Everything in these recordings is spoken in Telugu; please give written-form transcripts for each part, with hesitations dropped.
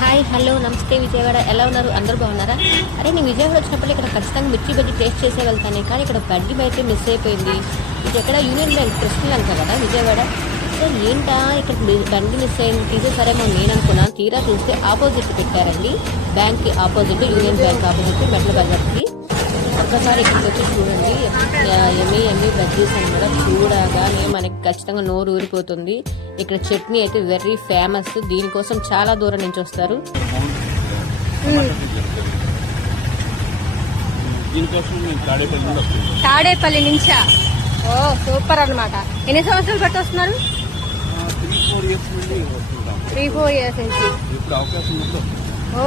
హాయ్ హలో నమస్తే విజయవాడ ఎలా ఉన్నారు? అందరూ బాగున్నారా? అరే నేను విజయవాడ వచ్చినప్పుడు ఇక్కడ ఖచ్చితంగా మిర్చి బజ్జీ టేస్ట్ చేసే వెళ్తాను, కానీ ఇక్కడ బండి అయితే మిస్ అయిపోయింది. ఇది ఎక్కడ యూనియన్ బ్యాంక్ కృష్ణ అంట కదా విజయవాడ. సార్ ఏంటా ఇక్కడ బండి మిస్ అయింది, తీసేసారేమో నేను అనుకున్నాను. తీరా చూస్తే ఆపోజిట్ పెట్టారండి, బ్యాంక్కి ఆపోజిట్, యూనియన్ బ్యాంక్ ఆపోజిట్ మెట్ల బజార్కి. ఒక్కసారి ఇక్కడికి వచ్చి చూడండి, ఎమ్మి బజ్జీస్ అనమాట. చూడగానే మనకి ఖచ్చితంగా నోరు ఊరిపోతుంది. ఇక్కడ చట్నీ అయితే వెరీ ఫేమస్, దీనికోసం చాలా దూరం నుంచి వస్తారు. తాడేపల్లి నుంచా? ఓ సూపర్ అనమాట. ఎన్ని సంవత్సరాలు బట్టి వస్తున్నారు? 3-4 ఇయర్స్ నుంచి.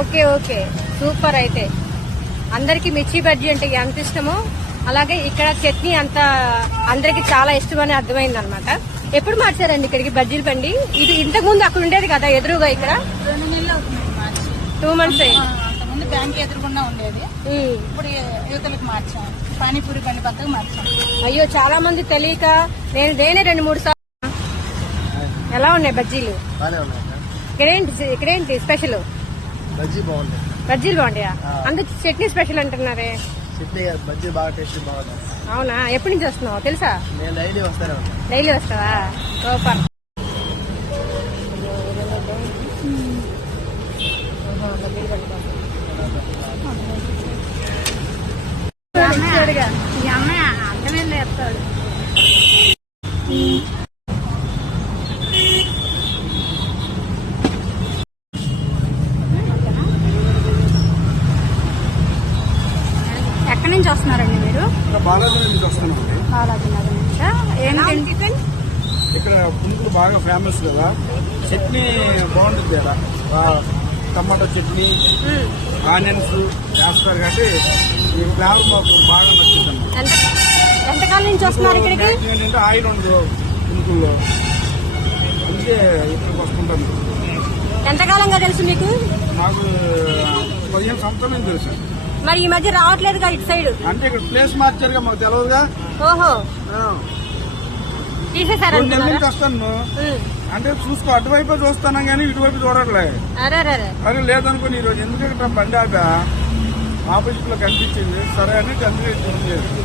Okay okay super. అయితే అందరికి మిర్చి బజ్జీ అంటే ఎంత ఇష్టమో అలాగే ఇక్కడ చట్నీ అంత అందరికి చాలా ఇష్టమని అర్థమైంది అనమాట. ఎప్పుడు మార్చారండి ఇక్కడికి బజ్జీలు బండి? ఇది ఇంతకు ముందు అక్కడ ఉండేది కదా ఎదురుగా, ఇక్కడ 2 నెలలు అవుతుంది. 2 months అయింది. అంతకుముందు బ్యాంక్ ఎదురుకుండా ఉండేది, ఇప్పుడు యువతలకు మార్చాం. పానీపూరి బండి పక్కకు మార్చాం. అయ్యో చాలా మంది తెలియక నేనే 2-3 సార్లు. ఎలా ఉన్నాయి బజ్జీలు? ఇక్కడేంటి స్పెషల్? బజ్జీలు బాగుంటాయా? అందుకు చట్నీ స్పెషల్ అంటున్నారే. బజ్జీ బాగా టేస్ట్ బాగుంది. అవునా? ఎప్పటి నుంచి వస్తున్నావు తెలుసా? నేను డైలీ వస్తాను. డైలీ వస్తావా? సూపర్. ఈ అమ్మాయి అర్థమే లేస్తాడు. ఎక్కడి నుంచి వస్తున్నారండి మీరు? బాలాజీ నుంచి వస్తున్నామండి. బాలాజీ నగర్ నుంచా? ఏంటి టిఫిన్? ఇక్కడ పునుగులు బాగా ఫేమస్ కదా, చట్నీ బాగుంటుంది కదా, టమాటో చట్నీ ఆనియన్స్ వేస్తారు కాబట్టి ఈ ఫ్లేవర్ మాకు బాగా నచ్చింది. ఎంతకాలం నుంచి వస్తున్నారు ఇక్కడికి? ఏంటంటే ఆయిల్ ఉండదు పునుగుల్లో, అందుకే ఇక్కడికి వస్తుంటాను. ఎంతకాలంగా తెలుసు మీకు? నాకు 15 సంవత్సరాల నుంచి తెలుసు. మరి ఈ మధ్య రావట్లేదుగా ఇటు సైడ్? అంటే ఇక్కడ ప్లేస్ మార్చారుగా, మాకు తెలియదుగా. ఓహో తీసేసారు. 2 నెలల నుంచి వస్తాను అంటే చూసుకో, అటువైపు చూస్తాను కానీ ఇటువైపు చూడట్లే. అరే లేదనుకోని ఈరోజు ఎందుకంటే బండి ఆపా ఆపోజిట్ లో కనిపించింది, సరే అని కంటిన్యూ చేసి